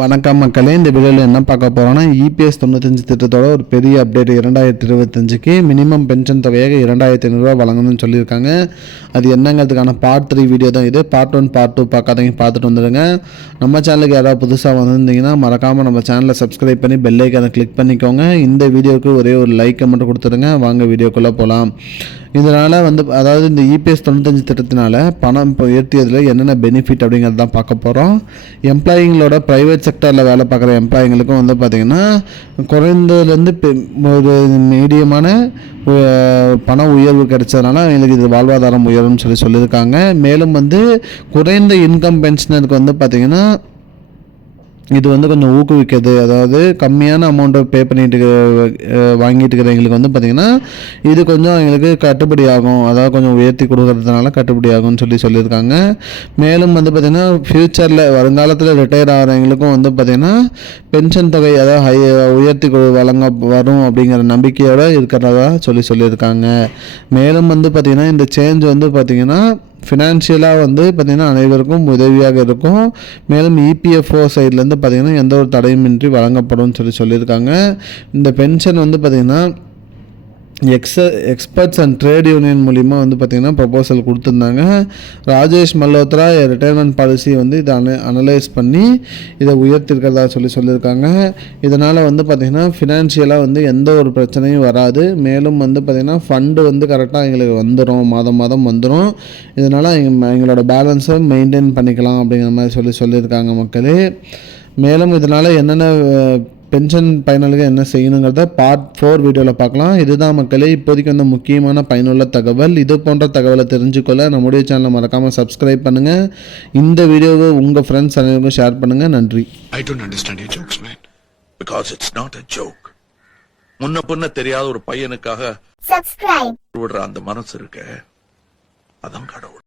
வணக்கம் மக்களே, இந்த வீடியோவில் என்ன பார்க்க போகிறோன்னா இபிஎஸ் 95 திட்டத்தோட ஒரு பெரிய அப்டேட். 2025க்கு மினிமம் பென்ஷன் தொகையாக 2500 வழங்கணும்னு சொல்லியிருக்காங்க. அது என்னங்கிறதுக்கான பார்ட் 3 வீடியோ தான் இது. பார்ட் 1 பார்ட் 2 பார்க்காதீங்க, பார்த்துட்டு வந்துடுங்க. நம்ம சேனலுக்கு யாராவது புதுசாக வந்திருந்தீங்கன்னா மறக்காமல் நம்ம சேனலை சப்ஸ்கிரைப் பண்ணி பெல் ஐக்கானை கிளிக் பண்ணிக்கோங்க. இந்த வீடியோவுக்கு ஒரே ஒரு லைக்கை மட்டும் கொடுத்துருங்க. வாங்க வீடியோக்குள்ளே போகலாம். இதனால் அதாவது இந்த இபிஎஸ் 95 திட்டத்தினால பணம் உயர்த்தியதில் என்னென்ன பெனிஃபிட் அப்படிங்கிறது தான் பார்க்க போகிறோம். எம்ப்ளாயிங்களோட ப்ரைவேட் செக்டரில் வேலை பார்க்குற எம்ப்ளாயிங்களுக்கும் பார்த்திங்கன்னா குறைந்ததுலேருந்து ஒரு மீடியமான பண உயர்வு கிடைச்சதுனால அவங்களுக்கு இது வாழ்வாதாரம் உயரும்னு சொல்லியிருக்காங்க. மேலும் குறைந்த இன்கம் பென்ஷனருக்கு பார்த்திங்கன்னா இது கொஞ்சம் ஊக்குவிக்கிறது. அதாவது கம்மியான அமௌண்ட்டை பே பண்ணிட்டு வாங்கிட்டு இருக்கிறவங்களுக்கு பார்த்திங்கன்னா இது கொஞ்சம் எங்களுக்கு கட்டுப்படி ஆகும். அதாவது கொஞ்சம் உயர்த்தி கொடுக்கறதுனால கட்டுப்படி ஆகும்னு சொல்லியிருக்காங்க. மேலும் பார்த்திங்கன்னா ஃப்யூச்சரில் வருங்காலத்தில் ரிட்டையர் ஆகிறவங்களுக்கும் பார்த்திங்கன்னா பென்ஷன் தொகை அதாவது உயர்த்தி வழங்க வரும் அப்படிங்கிற நம்பிக்கையோடு இருக்கிறதா சொல்லியிருக்காங்க. மேலும் பார்த்திங்கன்னா இந்த சேஞ்ச் பார்த்திங்கன்னா ஃபினான்ஷியலாக பார்த்திங்கன்னா அனைவருக்கும் உதவியாக இருக்கும். மேலும் இபிஎஃப்ஓ சைட்லேருந்து பார்த்திங்கன்னா எந்த ஒரு தடையுமின்றி வழங்கப்படும் சொல்லியிருக்காங்க. இந்த பென்ஷன் பார்த்திங்கன்னா எக்ஸ்பர்ட்ஸ் அண்ட் ட்ரேட் யூனியன் மூலிமா பார்த்திங்கன்னா ப்ரொபோசல் கொடுத்துருந்தாங்க. ராஜேஷ் மல்ஹோத்ரா ரிட்டையர்மெண்ட் பாலிசி இதை அனலைஸ் பண்ணி இதை உயர்த்திருக்கிறதா சொல்லியிருக்காங்க. இதனால் பார்த்திங்கன்னா ஃபினான்ஷியலாக எந்த ஒரு பிரச்சனையும் வராது. மேலும் பார்த்திங்கன்னா ஃபண்டு கரெக்டாக எங்களுக்கு வந்துடும், மாதம் வந்துடும். இதனால் எங்களோட பேலன்ஸை மெயின்டைன் பண்ணிக்கலாம் அப்படிங்கிற மாதிரி சொல்லியிருக்காங்க மக்களே. மேலும் இதனால் என்னென்ன பென்ஷன் பயனாளிகள் என்ன செய்யணுங்கிறத பார்ட் 4 வீடியோவில் பார்க்கலாம். இதுதான் மக்களே இப்போதைக்கு முக்கியமான பயனுள்ள தகவல். இது போன்ற தகவலை தெரிஞ்சுக்கொள்ள நம்முடைய சேனலை மறக்காமல் சப்ஸ்கிரைப் பண்ணுங்கள். இந்த வீடியோவை உங்கள் ஃப்ரெண்ட்ஸ் அனைவருக்கும் ஷேர் பண்ணுங்கள். நன்றி. I don't understand your jokes, man. Because it's not a joke. முன்ன பின்ன தெரியாத ஒரு பையனுக்காக விடுற அந்த மனசு இருக்க, அதான் கடவுள்.